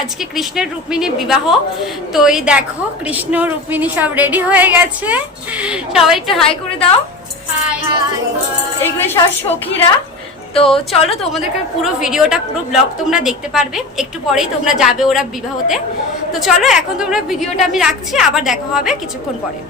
আজকে কৃষ্ণের রুক্মিণীর বিবাহ। তো এই দেখো কৃষ্ণ রুক্মিণী সব রেডি হয়ে গেছে, সবাই একটু হাই করে দাও। এগুলো সব সখীরা। তো চলো তোমাদেরকে পুরো ভিডিওটা পুরো ব্লগ তোমরা দেখতে পারবে, একটু পরেই তোমরা যাবে ওরা বিবাহতে। তো চলো এখন তোমরা ভিডিওটা আমি রাখছি, আবার দেখা হবে কিছুক্ষণ পরে।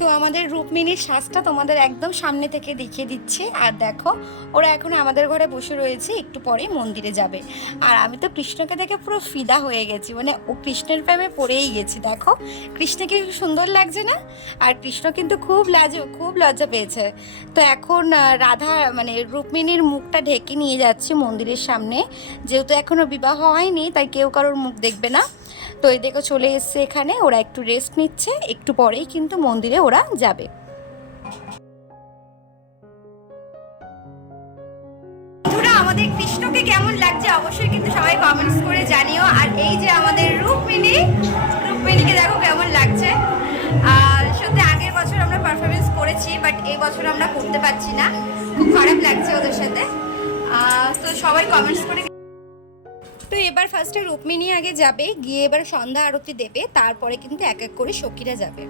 তো আমাদের রুক্মিণীর সাজটা তোমাদের একদম সামনে থেকে দেখিয়ে দিচ্ছি। আর দেখো ওরা এখন আমাদের ঘরে বসে রয়েছে, একটু পরেই মন্দিরে যাবে। আর আমি তো কৃষ্ণকে দেখে পুরো ফিদা হয়ে গেছি, মানে ও কৃষ্ণের প্রেমে পড়েই গেছি। দেখো কৃষ্ণকে খুব সুন্দর লাগছে না? আর কৃষ্ণ কিন্তু খুব লজ্জা পেয়েছে। তো এখন রাধা মানে রুক্মিণীর মুখটা ঢেকে নিয়ে যাচ্ছে মন্দিরের সামনে, যেহেতু এখনও বিবাহ হয়নি তাই কেউ কারোর মুখ দেখবে না। তো এই দেখো চলে এসছে এখানে, ওরা একটু রেস্ট নিচ্ছে, একটু পরেই কিন্তু মন্দিরে ওরা যাবে। বন্ধুরা আমাদের কৃষ্ণকে কেমন লাগছে অবশ্যই কিন্তু সবাই কমেন্টস করে জানিও। আর এই যে আমাদের রুক্মিণীকে দেখো কেমন লাগছে। সত্যি আগের বছর আমরা পারফরমেন্স করেছি, বাট এই বছর আমরা করতে পারছি না, খুব খারাপ লাগছে ওদের সাথে। তো সবাই কমেন্টস করে। তো এবার ফার্স্টে রুক্মিণী আগে যাবে, গিয়ে এবার সন্ধ্যা আরতি দেবে, তারপরে কিন্তু এক এক করে সখীরা যাবে।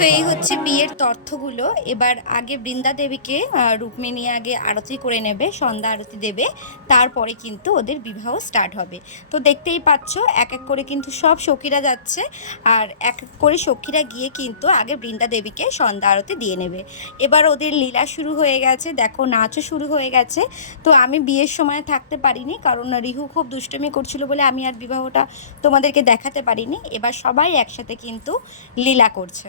তো এই হচ্ছে বিয়ের তথ্যগুলো। এবার আগে বৃন্দা দেবীকে রুক্মিণী আগে আরতি করে নেবে, সন্ধ্যা আরতি দেবে, তারপরে কিন্তু ওদের বিবাহ স্টার্ট হবে। তো দেখতেই পাচ্ছ এক এক করে কিন্তু সব সখীরা যাচ্ছে, আর এক এক করে সখীরা গিয়ে কিন্তু আগে বৃন্দা দেবীকে সন্ধ্যা আরতি দিয়ে নেবে। এবার ওদের লীলা শুরু হয়ে গেছে, দেখো নাচও শুরু হয়ে গেছে। তো আমি বিয়ের সময় থাকতে পারিনি, কারণ রিহু খুব দুষ্টুমি করছিল বলে আমি আর বিবাহটা তোমাদেরকে দেখাতে পারিনি। এবার সবাই একসাথে কিন্তু লীলা করছে।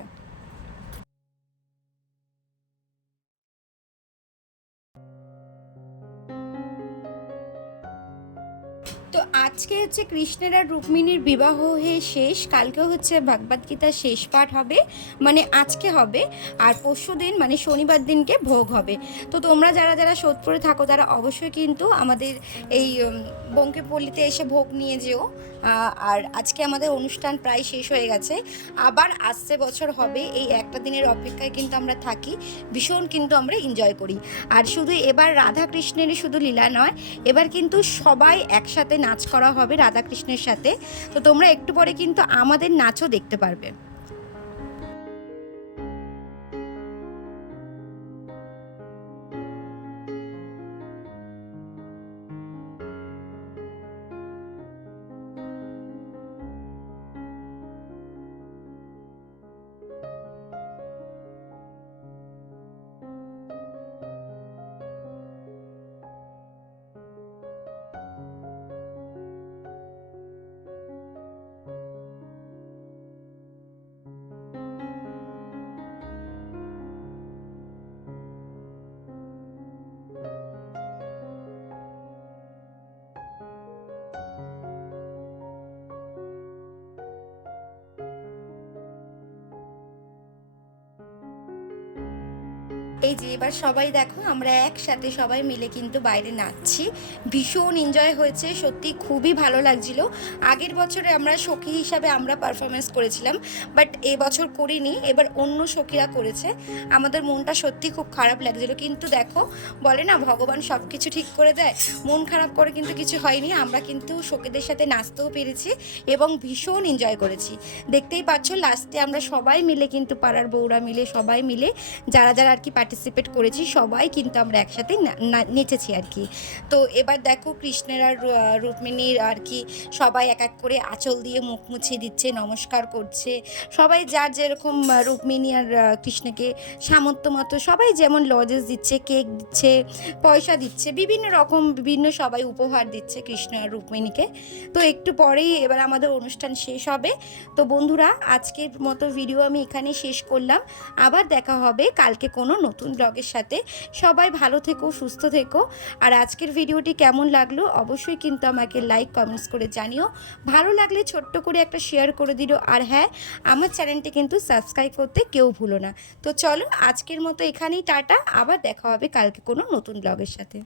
তো আজকে হচ্ছে কৃষ্ণের আর রুক্মিণীর বিবাহ হয়ে শেষ, কালকে হচ্ছে ভাগবত গীতার শেষ পাঠ হবে, মানে আজকে হবে। আর পরশু দিন মানে শনিবার দিনকে ভোগ হবে। তো তোমরা যারা যারা সোদপুরে থাকো তারা অবশ্যই কিন্তু আমাদের এই বঙ্কিপল্লিতে এসে ভোগ নিয়ে যেও। আর আজকে আমাদের অনুষ্ঠান প্রায় শেষ হয়ে গেছে, আবার আসছে বছর হবে। এই একটা দিনের অপেক্ষায় কিন্তু আমরা থাকি, ভীষণ কিন্তু আমরা এনজয় করি। আর শুধু এবার রাধা কৃষ্ণেরই শুধু লীলা নয়, এবার কিন্তু সবাই একসাথে নাচ করা হবে রাধা কৃষ্ণের সাথে। তো তোমরা একটু পরে কিন্তু আমাদের নাচও দেখতে পারবে। এই যে এবার সবাই দেখো আমরা একসাথে সবাই মিলে কিন্তু বাইরে নাচছি, ভীষণ এনজয় হয়েছে, সত্যি খুবই ভালো লাগছিল। আগের বছরে আমরা সখী হিসাবে আমরা পারফরমেন্স করেছিলাম, বাট এবছর করিনি, এবার অন্য সখীরা করেছে। আমাদের মনটা সত্যি খুব খারাপ লাগছিল, কিন্তু দেখো বলে না ভগবান সব কিছু ঠিক করে দেয়, মন খারাপ করে কিন্তু কিছু হয়নি। আমরা কিন্তু সখীদের সাথে নাচতেও পেরেছি এবং ভীষণ এনজয় করেছি। দেখতেই পাচ্ছ লাস্টে আমরা সবাই মিলে কিন্তু পাড়ার বউরা মিলে সবাই মিলে যারা যারা আর কি পার্টিসিপেট করেছি, সবাই কিন্তু আমরা একসাথে নেচেছি আর কি। তো এবার দেখো কৃষ্ণের আর রুক্মিণীর আর কি সবাই এক এক করে আঁচল দিয়ে মুখ মুছিয়ে দিচ্ছে, নমস্কার করছে। সবাই যার যেরকম রুক্মিণী আর কৃষ্ণকে সামর্থ্য মতো সবাই যেমন লজেস দিচ্ছে, কেক দিচ্ছে, পয়সা দিচ্ছে, বিভিন্ন রকম বিভিন্ন সবাই উপহার দিচ্ছে কৃষ্ণ আর রুক্মিণীকে। তো একটু পরেই এবার আমাদের অনুষ্ঠান শেষ হবে। তো বন্ধুরা, আজকের মতো ভিডিও আমি এখানে শেষ করলাম। আবার দেখা হবে কালকে কোনো নতুন ব্লগের সাথে। সবাই ভালো থেকো, সুস্থ থেকো। আর আজকের ভিডিওটি কেমন লাগলো অবশ্যই কিন্তু আমাকে লাইক কমেন্টস করে জানিও। ভালো লাগলে ছোট্ট করে একটা শেয়ার করে দিও। আর হ্যাঁ, আমার চ্যানেলটি কিন্তু সাবস্ক্রাইব করতে কেউ ভুলো না। তো চলো আজকের মতো এখানেই টাটা, আবার দেখা হবে কালকে কোনো নতুন ব্লগের সাথে।